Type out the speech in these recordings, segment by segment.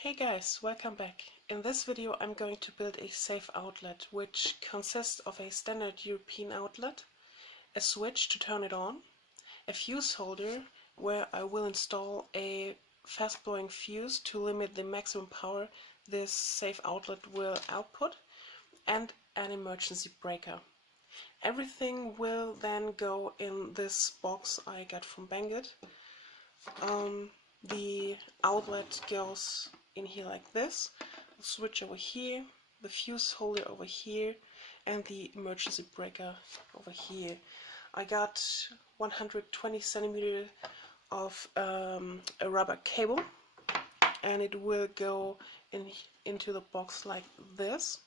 Hey guys, welcome back. In this video I'm going to build a safe outlet which consists of a standard European outlet, a switch to turn it on, a fuse holder where I will install a fast blowing fuse to limit the maximum power this safe outlet will output, and an emergency breaker. Everything will then go in this box I got from Banggood. The outlet goes in here like this, the switch over here, the fuse holder over here, and the emergency breaker over here. I got 120 centimeter of a rubber cable, and it will go into the box like this.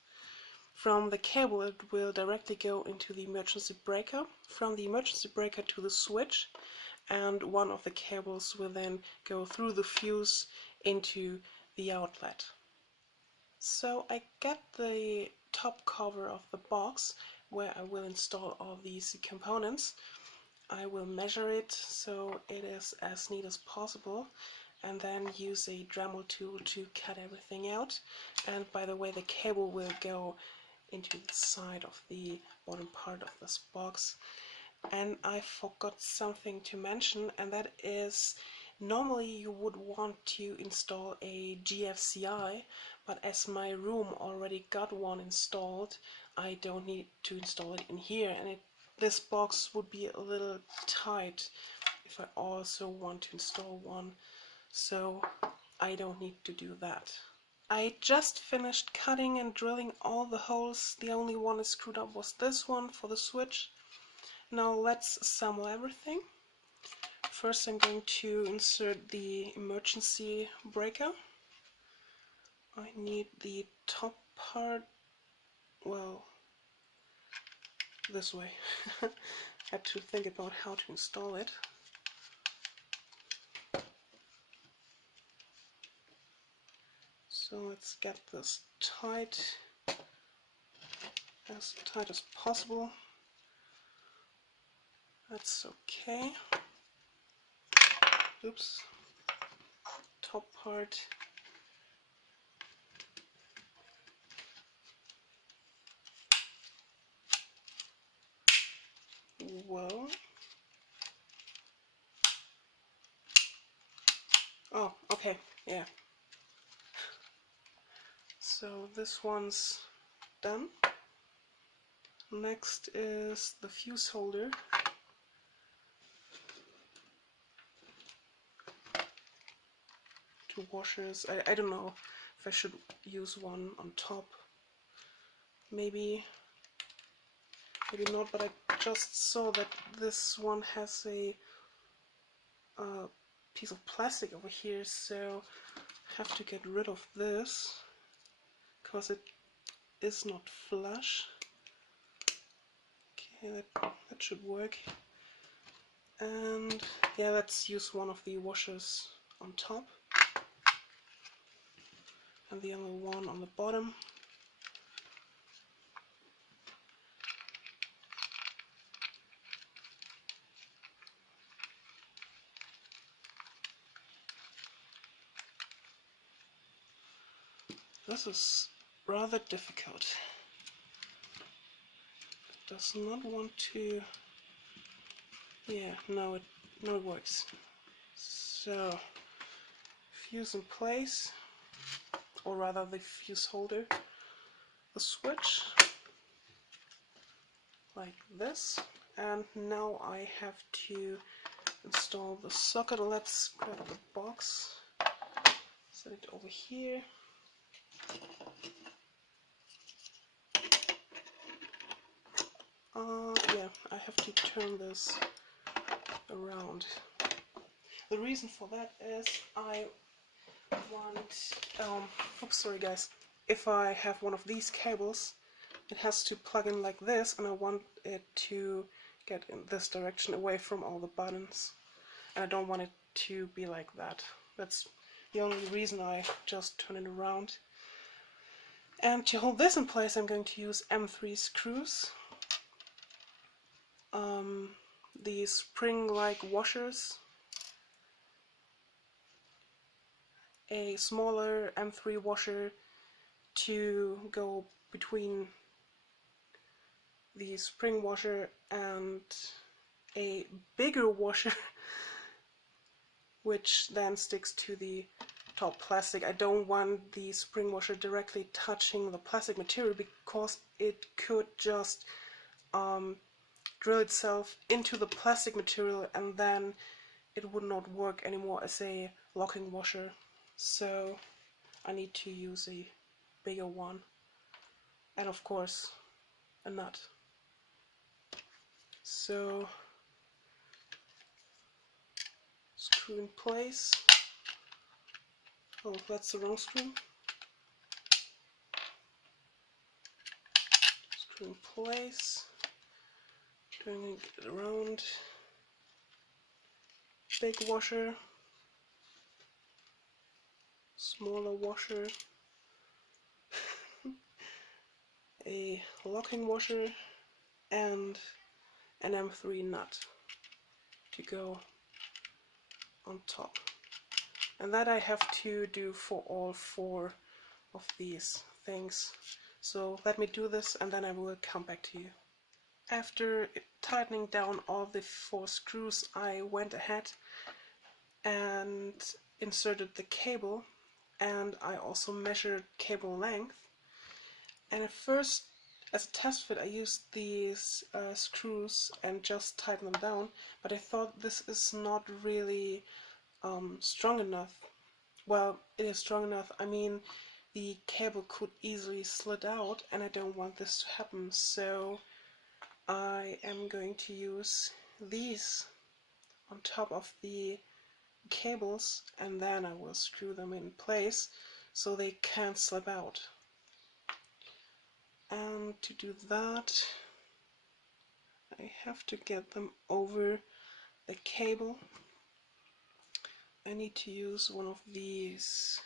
From the cable it will directly go into the emergency breaker, from the emergency breaker to the switch, and one of the cables will then go through the fuse into the outlet. So I get the top cover of the box where I will install all these components. I will measure it so it is as neat as possible, and then use a Dremel tool to cut everything out. And by the way, the cable will go into the side of the bottom part of this box. And I forgot something to mention, and that is normally you would want to install a GFCI, but as my room already got one installed, I don't need to install it in here, and this box would be a little tight if I also want to install one, so I don't need to do that. I just finished cutting and drilling all the holes. The only one that screwed up was this one for the switch. Now let's assemble everything. First I'm going to insert the emergency breaker. I need the top part, well, this way. Had to think about how to install it. So let's get this tight as possible. That's okay. Oops. Top part. Well. Oh, okay. Yeah. So this one's done. Next is the fuse holder. Two washers. I don't know if I should use one on top. Maybe not, but I just saw that this one has a piece of plastic over here, so I have to get rid of this because it is not flush. Okay, that should work. And yeah, let's use one of the washers on top and the other one on the bottom. This is rather difficult. It does not want to. Yeah, no, it works. So fuse in place, or rather the fuse holder, the switch, like this, and now I have to install the socket. Let's grab the box, set it over here. Yeah, I have to turn this around. The reason for that is I want, oops, sorry guys, if I have one of these cables, it has to plug in like this, and I want it to get in this direction away from all the buttons, and I don't want it to be like that. That's the only reason I just turn it around. And to hold this in place I'm going to use M3 screws. These spring-like washers, a smaller M3 washer to go between the spring washer and a bigger washer which then sticks to the top plastic. I don't want the spring washer directly touching the plastic material because it could just drill itself into the plastic material and then it would not work anymore as a locking washer. So I need to use a bigger one, and of course a nut. So screw in place. Oh, that's the wrong screw. Screw in place. Turning it around. Big washer. Smaller washer. A locking washer and an M3 nut to go on top. And that I have to do for all 4 of these things. So let me do this and then I will come back to you. After tightening down all the 4 screws, I went ahead and inserted the cable, and I also measured cable length. And at first, as a test fit, I used these screws and just tightened them down, but I thought this is not really strong enough. Well, it is strong enough. I mean, the cable could easily slide out and I don't want this to happen, so I am going to use these on top of the cables and then I will screw them in place so they can't slip out. And to do that I have to get them over the cable. I need to use one of these.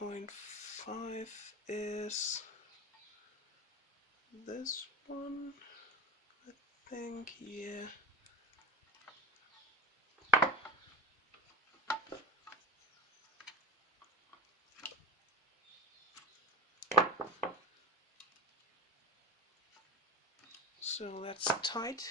1.5 is this one, I think, yeah. So that's tight.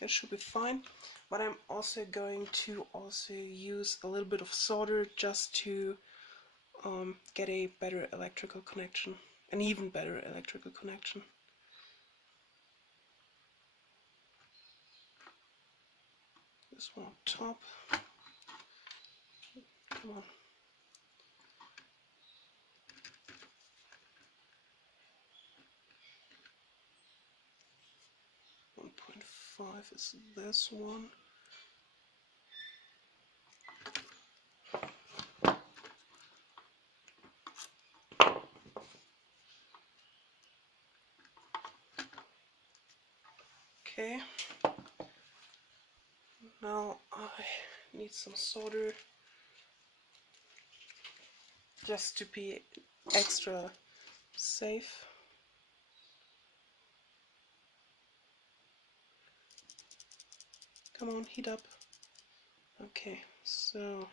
That should be fine. But I'm also going to use a little bit of solder just to get a better electrical connection, an even better electrical connection. This one on top. Come on. Is this one. Okay. Now I need some solder just to be extra safe. Come on, heat up. Okay, so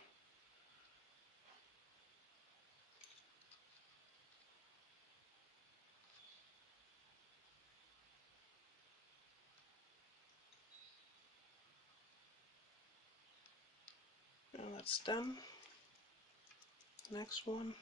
now that's done. Next one.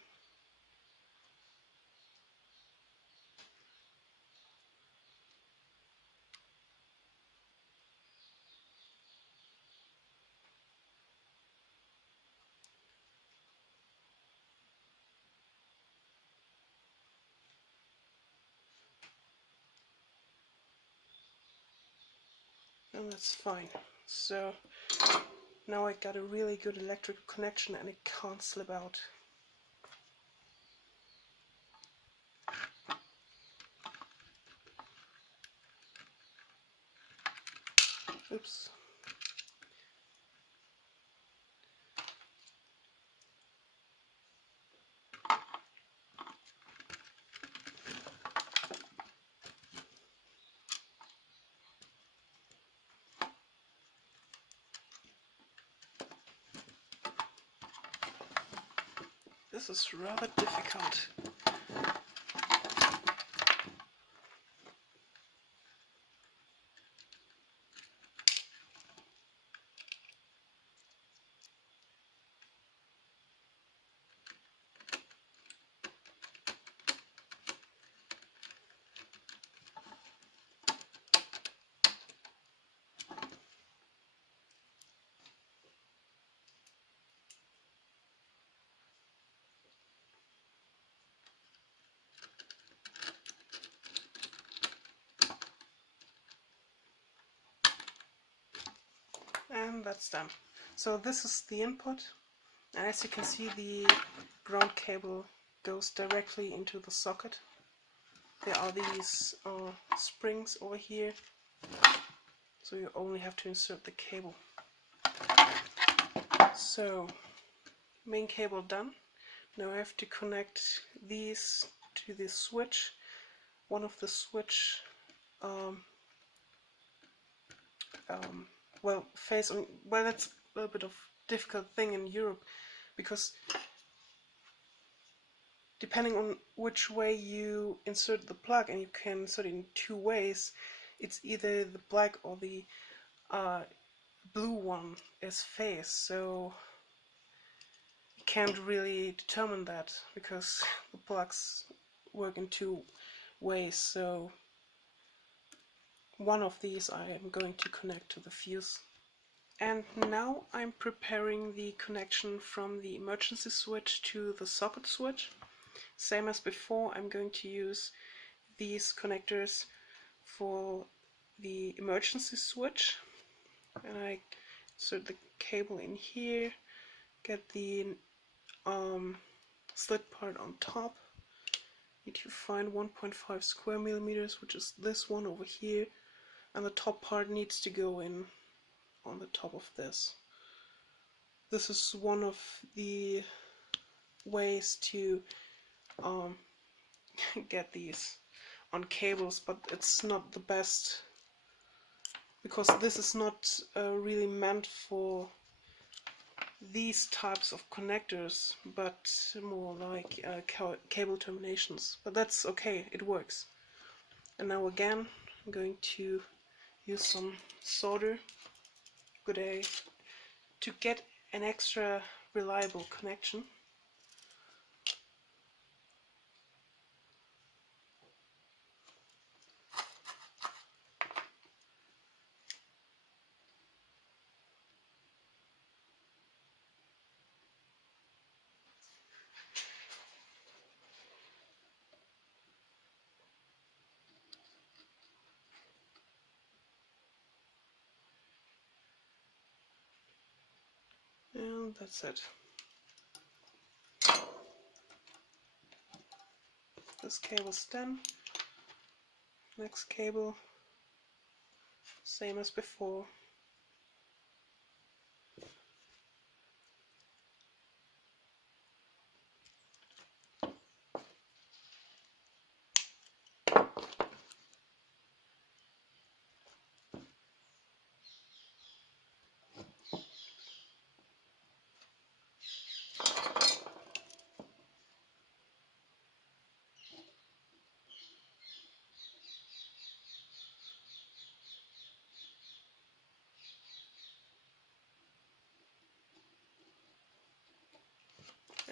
And that's fine. So now I got a really good electrical connection and it can't slip out. Oops. This is rather difficult. And that's done. So this is the input, and as you can see, the ground cable goes directly into the socket. There are these springs over here, so you only have to insert the cable. So, main cable done. Now I have to connect these to the switch. One of the switch face on, well, that's a little bit of difficult thing in Europe, because depending on which way you insert the plug, and you can insert it in two ways, it's either the black or the blue one is phase, so you can't really determine that because the plugs work in two ways. So one of these I am going to connect to the fuse. And now I'm preparing the connection from the emergency switch to the socket switch. Same as before, I'm going to use these connectors for the emergency switch, and I insert the cable in here, get the slit part on top. Need to find 1.5 square millimeters, which is this one over here, and the top part needs to go in on the top of this. This is one of the ways to get these on cables, but it's not the best, because this is not really meant for these types of connectors, but more like cable terminations. But that's okay, it works. And now again, I'm going to use some solder to get an extra reliable connection. And that's it. This cable's done. Next cable, same as before.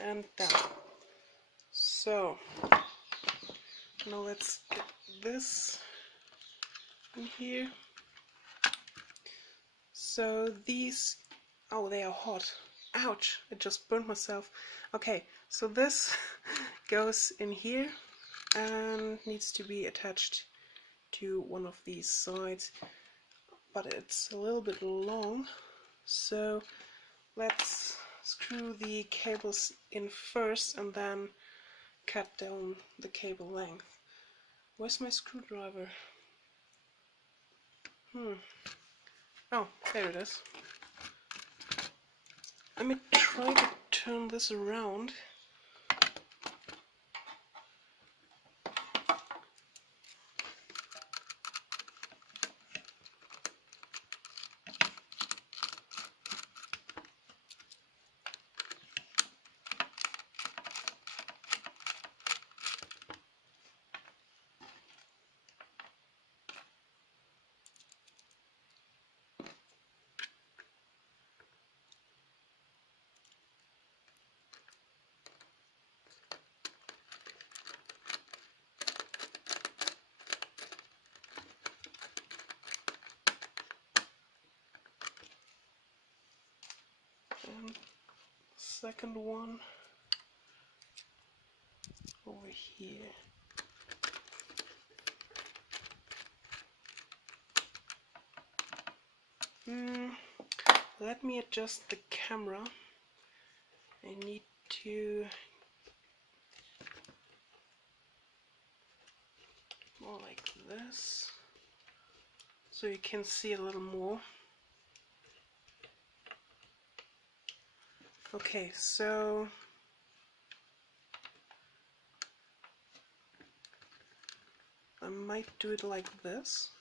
And done. So now let's get this in here. So these, oh, they are hot. Ouch, I just burned myself. Okay, so this goes in here and needs to be attached to one of these sides, but it's a little bit long, so let's screw the cables in first and then cut down the cable length. Where's my screwdriver? Oh, there it is. Let me try to turn this around. second one over here. Let me adjust the camera. I need to more like this so you can see a little more. Okay, so I might do it like this.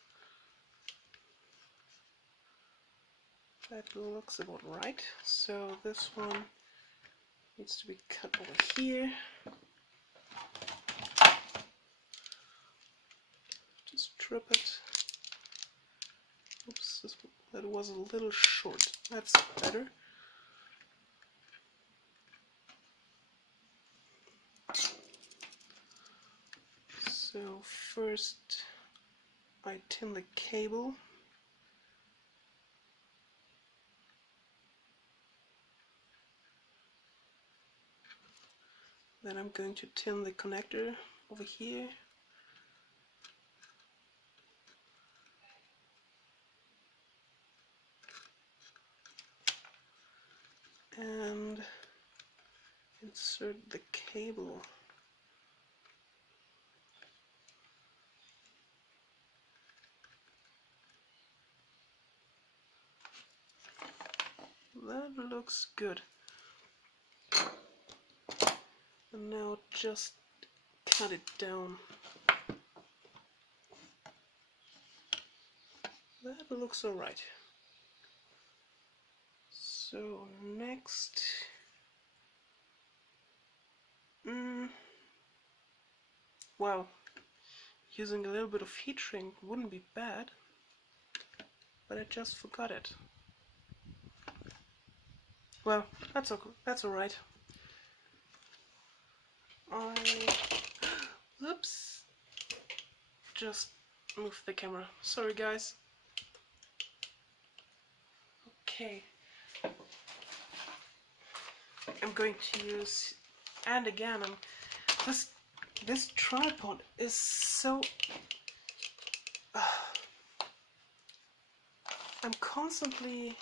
That looks about right. So this one needs to be cut over here. Just strip it. Oops, that was a little short. That's better. So first I tin the cable. Then I'm going to tin the connector over here. And insert the cable. That looks good. And now just cut it down. That looks alright. So next, well, using a little bit of heat shrink wouldn't be bad, but I just forgot it. Well, that's okay. That's alright. Oops, just move the camera. Sorry, guys. Okay, I'm going to use, and again, this tripod is so. I'm constantly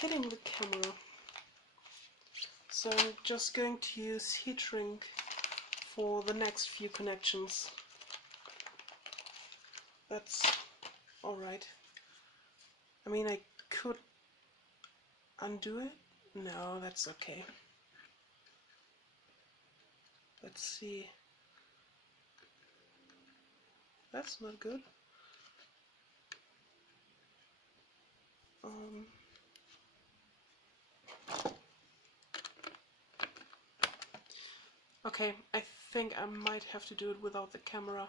hitting the camera, so I'm just going to use heat shrink for the next few connections. That's alright. I mean, I could undo it. No, that's okay. Let's see. That's not good. Okay, I think I might have to do it without the camera.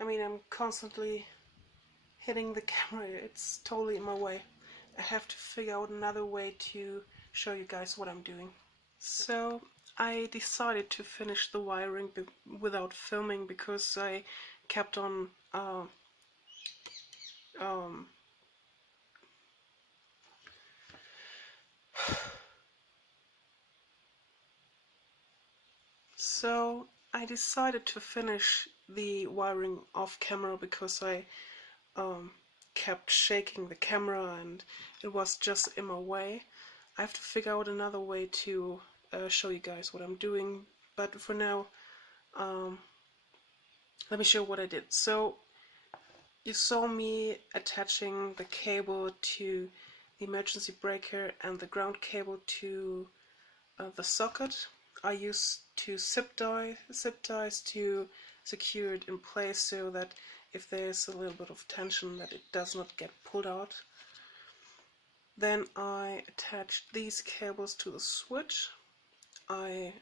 I mean, I'm constantly hitting the camera. It's totally in my way. I have to figure out another way to show you guys what I'm doing. So I decided to finish the wiring without filming because I kept on so I decided to finish the wiring off camera because I kept shaking the camera and it was just in my way. I have to figure out another way to show you guys what I'm doing, but for now let me show what I did. So you saw me attaching the cable to the emergency breaker and the ground cable to the socket. I used two zip ties to secure it in place so that if there's a little bit of tension that it does not get pulled out. Then I attached these cables to the switch. I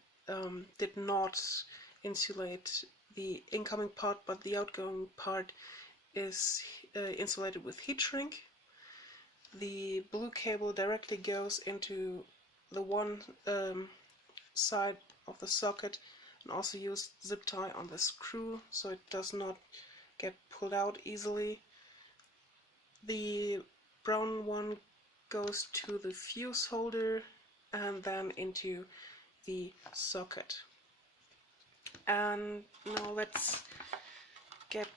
did not insulate the incoming part, but the outgoing part is insulated with heat shrink. The blue cable directly goes into the one side of the socket, and also use zip tie on the screw so it does not get pulled out easily. The brown one goes to the fuse holder, and then into the socket. And now let's get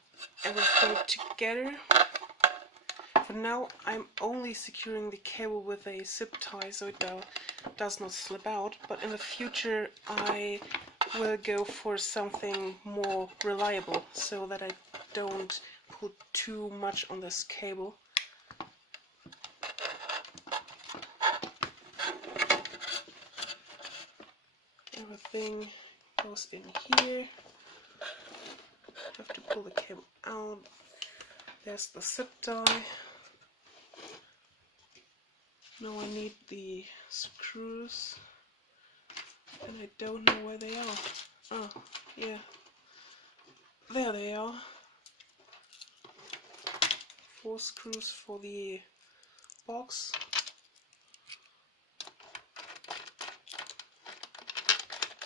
everything together. For now I'm only securing the cable with a zip tie so it does not slip out, but in the future I will go for something more reliable so that I don't put too much on this cable. Everything goes in here. Have to pull the cable out. There's the zip tie. Now I need the screws, and I don't know where they are. Oh, yeah. There they are. 4 screws for the box.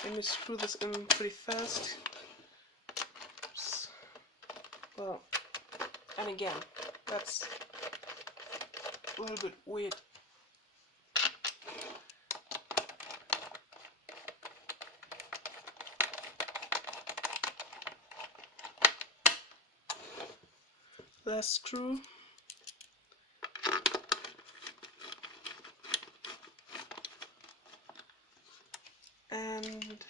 Let me screw this in pretty fast. Oops. Well, and again, that's a little bit weird. Last screw. And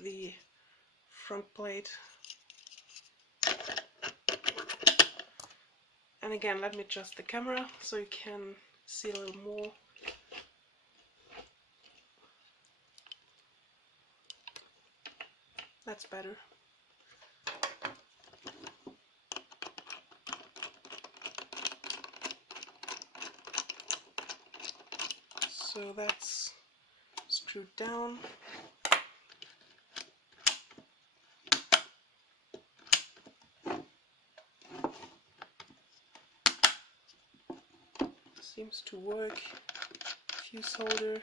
the front plate. And again, let me adjust the camera so you can see a little more. That's better. So that's screwed down. Seems to work. Fuse holder.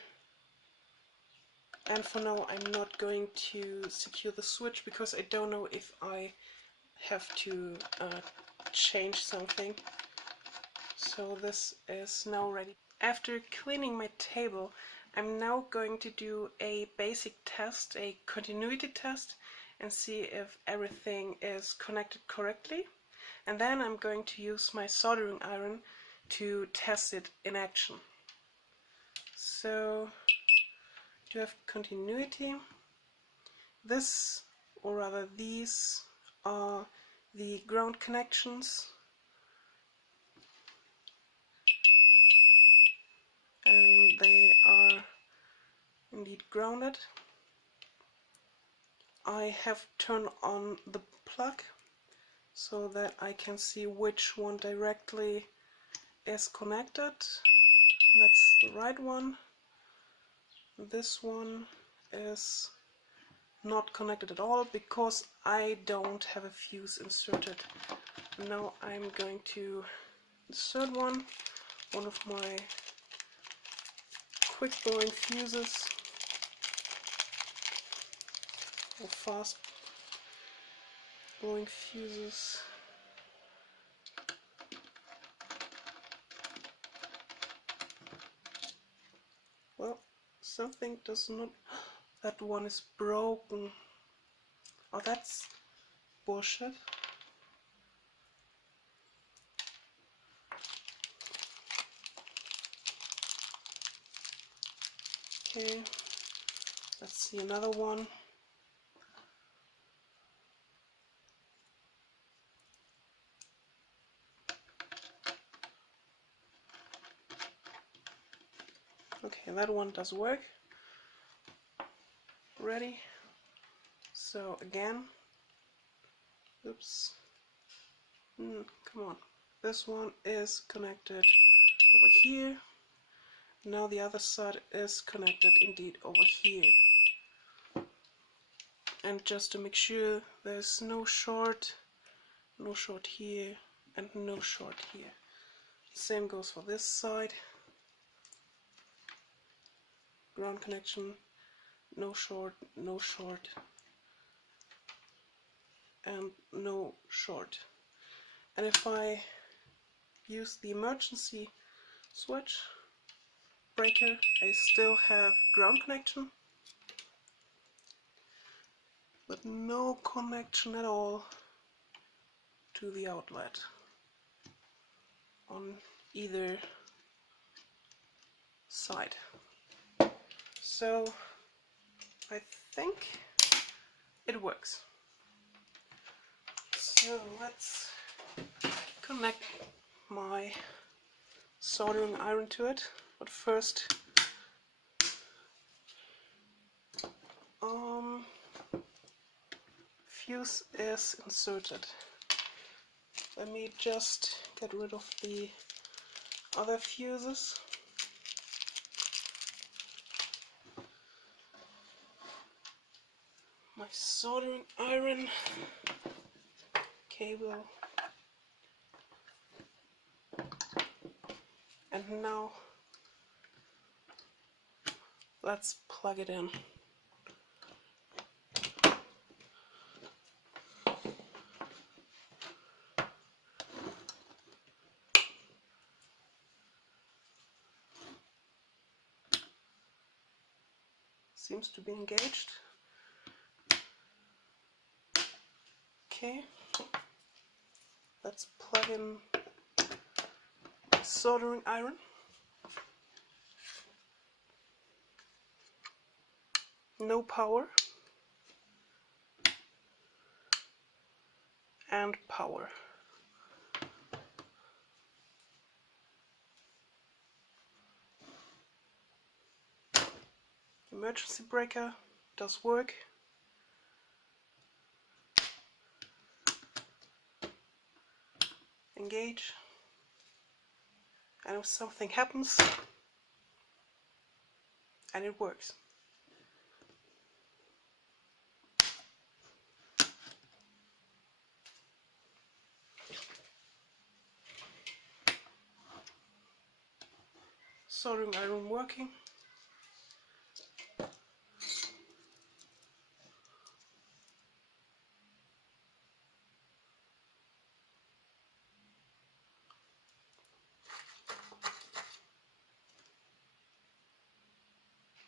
And for now I'm not going to secure the switch because I don't know if I have to change something. So this is now ready. After cleaning my table, I'm now going to do a basic test, a continuity test, and see if everything is connected correctly. And then I'm going to use my soldering iron to test it in action. So, to have continuity, this, or rather these, are the ground connections. And they are indeed grounded. I have turned on the plug so that I can see which one directly is connected. That's the right one. This one is not connected at all because I don't have a fuse inserted. Now I'm going to insert one of my quick blowing fuses, or fast blowing fuses. Well, something does not. That one is broken. Oh, that's bullshit. Okay, let's see another one. Okay, that one does work. Ready? So again, oops, come on. This one is connected over here. Now the other side is connected indeed over here. And just to make sure there's no short here, and no short here. Same goes for this side. Ground connection, no short, and no short. And if I use the emergency switch, breaker, I still have ground connection, but no connection at all to the outlet on either side. So I think it works. So let's connect my soldering iron to it, but first fuse is inserted. Let me just get rid of the other fuses. My soldering iron cable, and now let's plug it in. Seems to be engaged. Okay, let's plug in soldering iron. No power and power. Emergency breaker does work. Engage, and if something happens, and it works. Soldering iron working.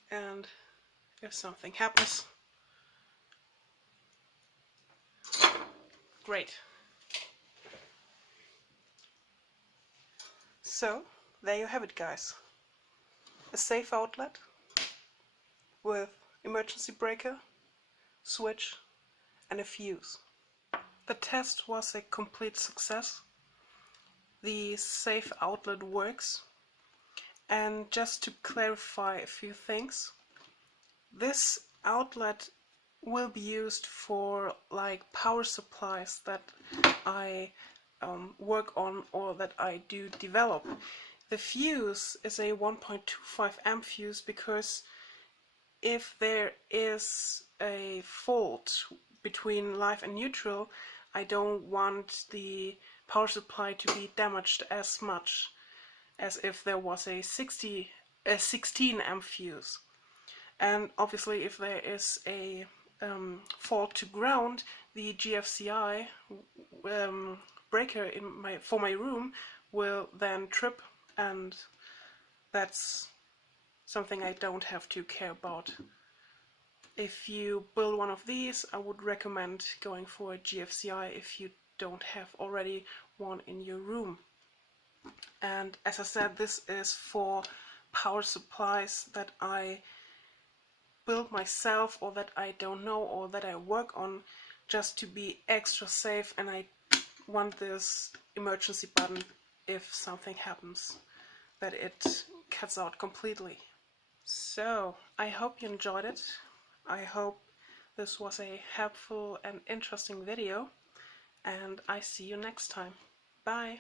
And if something happens, great. So there you have it, guys. A safe outlet with emergency breaker, switch, and a fuse. The test was a complete success. The safe outlet works. And just to clarify a few things, this outlet will be used for like power supplies that I work on or that I do develop. The fuse is a 1.25 amp fuse because if there is a fault between live and neutral, I don't want the power supply to be damaged as much as if there was a 16 amp fuse. And obviously if there is a fault to ground, the GFCI breaker for my room will then trip, and that's something I don't have to care about. If you build one of these, I would recommend going for a GFCI if you don't have already one in your room. And as I said, this is for power supplies that I build myself or that I don't know or that I work on, just to be extra safe, and I want this emergency button if something happens, that it cuts out completely. So I hope you enjoyed it. I hope this was a helpful and interesting video, and I see you next time. Bye!